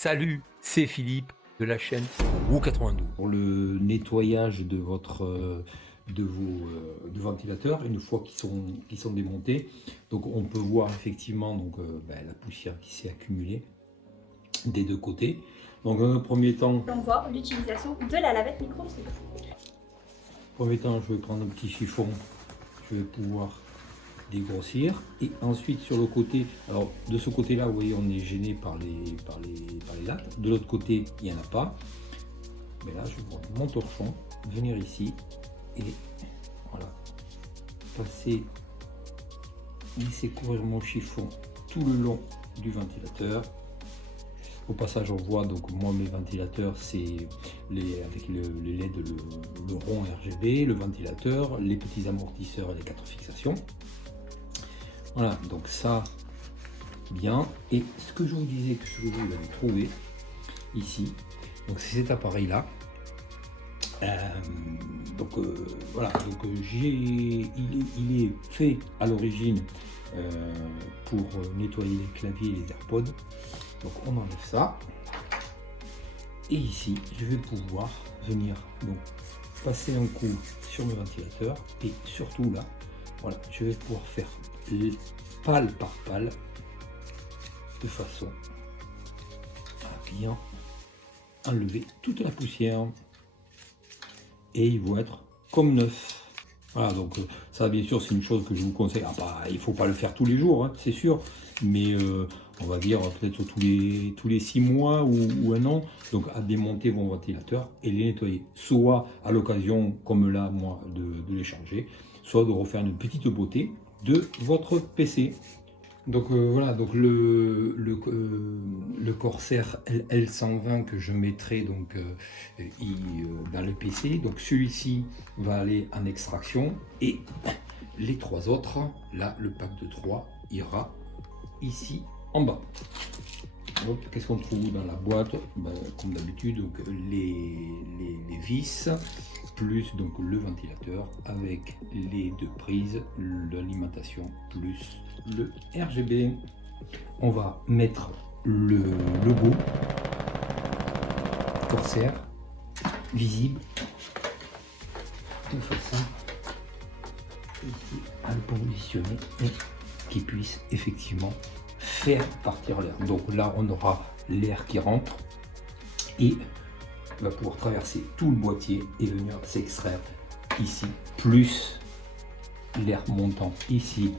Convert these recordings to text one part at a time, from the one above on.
Salut, c'est Philippe de la chaîne WOO 92. Pour le nettoyage de vos ventilateurs, une fois qu'ils sont démontés, donc on peut voir effectivement la poussière qui s'est accumulée des deux côtés. Donc dans un premier temps, On voit l'utilisation de la lavette microfibre. je vais prendre un petit chiffon, je vais pouvoir dégrossir, et ensuite sur le côté, alors de ce côté là vous voyez on est gêné par les lattes, de l'autre côté il n'y en a pas, mais là je vais prendre mon torchon, venir ici et voilà, passer, laisser courir mon chiffon tout le long du ventilateur. Au passage on voit donc moi mes ventilateurs c'est avec le LED, le rond RGB, le ventilateur, les petits amortisseurs et les 4 fixations. Voilà, donc ça, bien. Et ce que je vous disais que ce que vous allez trouver ici, donc c'est cet appareil-là. Il est fait à l'origine pour nettoyer les claviers et les AirPods. Donc on enlève ça. Et ici, je vais pouvoir venir donc passer un coup sur le ventilateur et surtout là, voilà, je vais pouvoir faire pale par pale de façon à bien enlever toute la poussière et ils vont être comme neufs. Voilà, donc ça bien sûr c'est une chose que je vous conseille. Il faut pas le faire tous les jours, hein, c'est sûr, mais on va dire peut-être tous les 6 mois ou un an, donc à démonter vos ventilateurs et les nettoyer, soit à l'occasion comme là moi de les changer, soit de refaire une petite beauté de votre PC. Donc voilà, donc le Corsair L120 que je mettrai donc dans le PC, donc celui-ci va aller en extraction et les 3 autres, là le pack de 3 ira ici en bas. Qu'est-ce qu'on trouve dans la boîte? Comme d'habitude, donc les vis, plus donc le ventilateur avec les 2 prises, l'alimentation plus le RGB. On va mettre le logo Corsair visible de façon ici à le positionner et qu'il puisse effectivement faire partir l'air. Donc là on aura l'air qui rentre et va pouvoir traverser tout le boîtier et venir s'extraire ici, plus l'air montant ici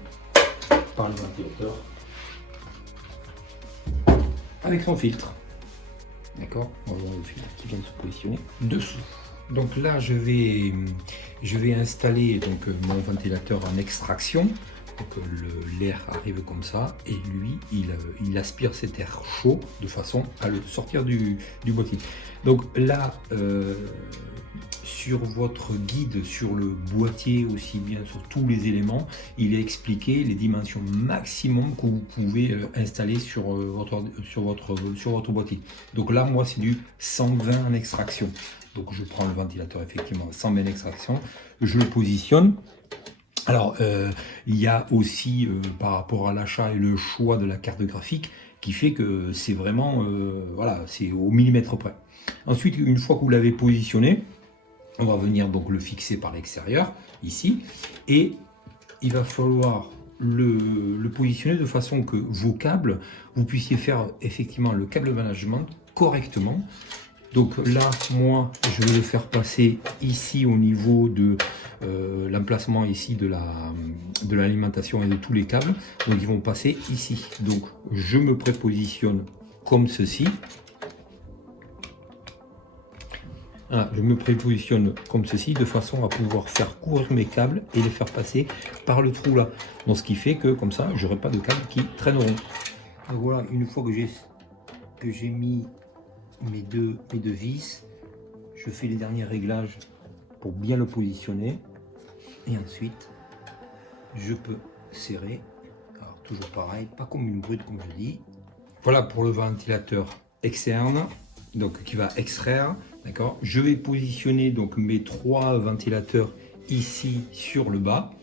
par le ventilateur avec son filtre. D'accord, on va voir le filtre qui vient de se positionner dessous. Donc là je vais installer donc mon ventilateur en extraction. Donc l'air arrive comme ça et lui il aspire cet air chaud de façon à le sortir du boîtier. Donc là sur votre guide, sur le boîtier aussi bien sur tous les éléments, il est expliqué les dimensions maximum que vous pouvez installer sur votre boîtier. Donc là moi c'est du 120 en extraction. Donc je prends le ventilateur effectivement 120 en extraction, je le positionne. Alors, il y a aussi par rapport à l'achat et le choix de la carte graphique qui fait que c'est vraiment, voilà, c'est au millimètre près. Ensuite, une fois que vous l'avez positionné, on va venir donc le fixer par l'extérieur, ici, et il va falloir le positionner de façon que vos câbles, vous puissiez faire effectivement le câble management correctement. Donc là, moi, je vais le faire passer ici au niveau de l'emplacement ici de l'alimentation et de tous les câbles. Donc ils vont passer ici. Donc je me prépositionne comme ceci. Voilà, je me prépositionne comme ceci de façon à pouvoir faire courir mes câbles et les faire passer par le trou là. Donc ce qui fait que comme ça, j'aurai pas de câbles qui traîneront. Donc voilà, une fois que j'ai mis mes deux vis, je fais les derniers réglages pour bien le positionner et ensuite je peux serrer. Alors toujours pareil, pas comme une brute comme je dis. Voilà pour le ventilateur externe, donc qui va extraire. D'accord, je vais positionner donc mes 3 ventilateurs ici sur le bas.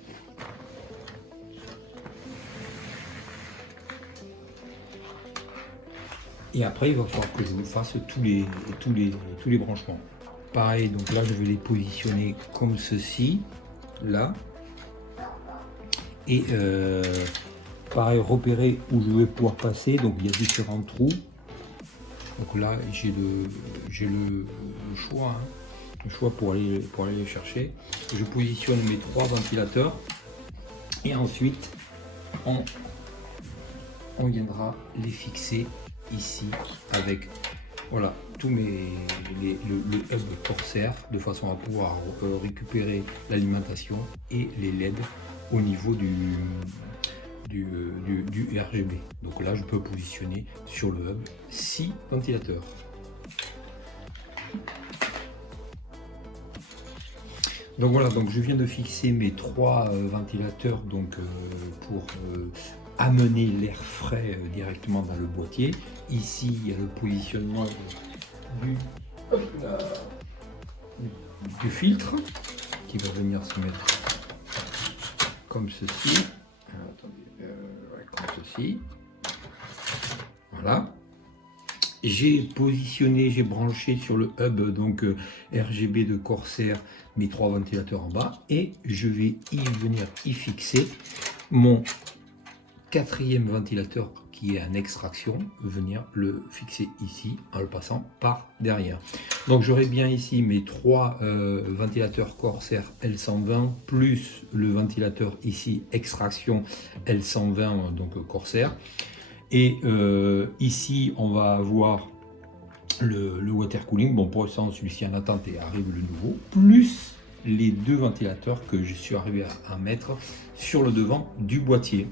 Et après, il va falloir que je vous fasse tous les branchements. Pareil, donc là, je vais les positionner comme ceci, là. Et pareil, repérer où je vais pouvoir passer. Donc, il y a différents trous. Donc là, j'ai le choix, hein, le choix pour aller les chercher. Je positionne mes 3 ventilateurs. Et ensuite, on viendra les fixer ici avec voilà tous le hub Corsair de façon à pouvoir récupérer l'alimentation et les LED au niveau du RGB. Donc là je peux positionner sur le hub 6 ventilateurs. Donc voilà, donc je viens de fixer mes 3 ventilateurs donc pour amener l'air frais directement dans le boîtier. Ici, il y a le positionnement du filtre qui va venir se mettre comme ceci. Comme ceci. Voilà. J'ai positionné, j'ai branché sur le hub donc RGB de Corsair mes 3 ventilateurs en bas et je vais y fixer mon 4e ventilateur qui est en extraction, venir le fixer ici en le passant par derrière. Donc j'aurai bien ici mes 3 ventilateurs Corsair L120 plus le ventilateur ici extraction L120 donc Corsair. Et ici on va avoir le water cooling, bon pour l'instant celui-ci en attente et arrive le nouveau, plus les 2 ventilateurs que je suis arrivé à mettre sur le devant du boîtier.